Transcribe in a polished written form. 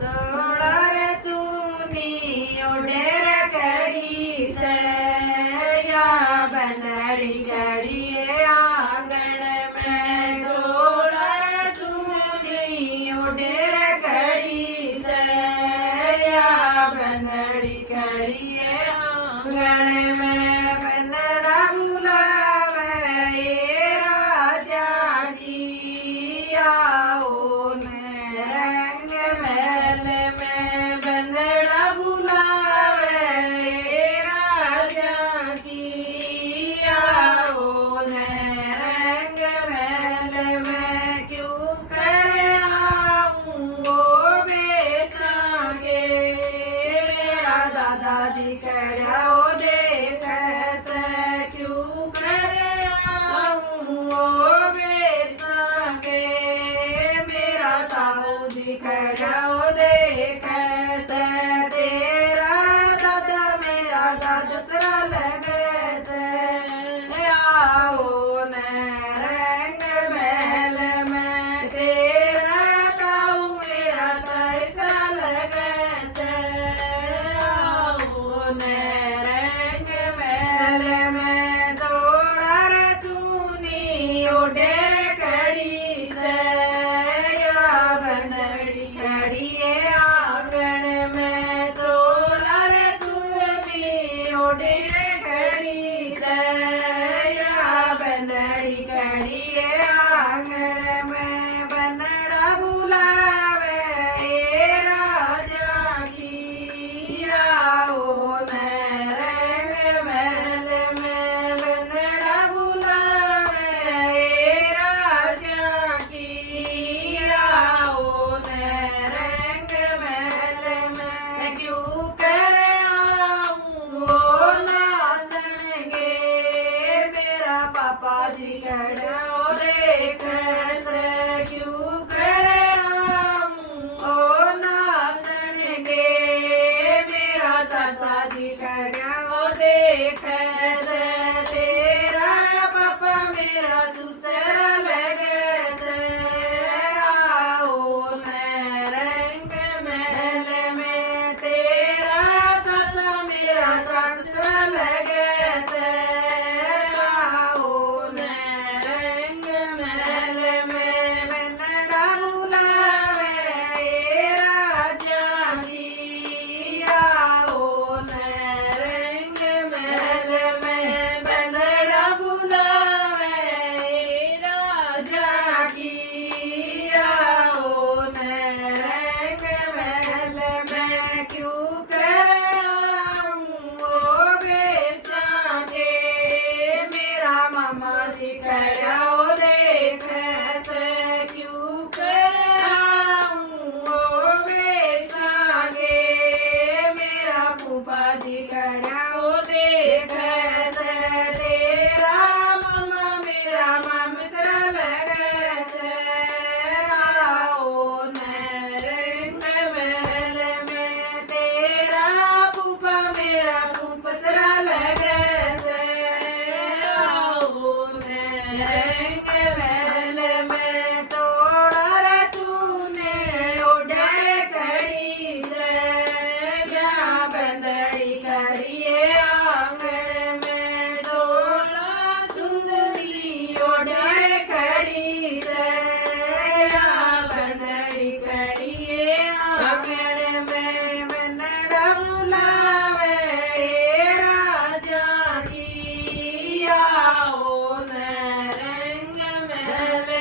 solar चूनी उडेर कड़ी से या बनड़ी कड़ी आंगन में सोलर चूनी उडेर कड़ी से या बनड़ी कड़ी आंगन में बनड़ा बुलावे राजा जी आओ ने रंग महल में बनड़ा बुलावे राजा की आओ ने रंग महल में क्यों कर आऊं वो बेसांगे मेरा दादाजी कड़ाओ देख से क्यों कर आऊं वो बेसांगे मेरा ताऊ जी खड़ाओ देख से तेरा दादा मेरा दादा सरा लगे से आओ ने रंग महल में तेरा ताऊ मेरा तैसा लगे से आओ ने रंग महल में दौड़ चूनी उडेर कड़ी से या बनड़ी कड़ी आंगन में दौड़ चूनी उडेर कड़ी से या बनड़ी कड़ी आंगन में बनड़ा बुलावे राजा की आओ ने रंग महल में बनड़ा बुलावे राजा की आओ ने रंग महल में क्यों कर आऊं वो नाचणगे मेरा पापा जी कड़ाओ देख से क्यों कर आऊं ओ नाचणगे मेरा चाचा जी कड़ाओ देख से तेरा पापा मेरा सुसरा लगे से आओ ने रंग महल में तेरा चाचा मेरा चाचा लगे से आओ ने रंग महल में बनड़ा बुलावे राजा की आओ ने रंग महल में बनड़ा बुलावे राजा की आओ ने रंग महल में क्यों कर आऊं वो बेसांगे मेरा मामा जी कड़ाओ देख से क्यों कर आऊं वो बेसांगे मेरा फूफा जी कड़ाओ देख से तेरा मामा मेरा मामसरा लगे से आओ ने रंग महल में तेरा फूफा मेरा फूफसरा लगे से आओ ने रंग महल में तोड़ तूने उड़े कड़ी से या बनड़ी कड़ी आंगन में तोड़ चुंदरी उड़े कड़ी से या बनड़ी कड़ी आंगन में बनड़ा बुलावे राजा की आओ ने रंग महल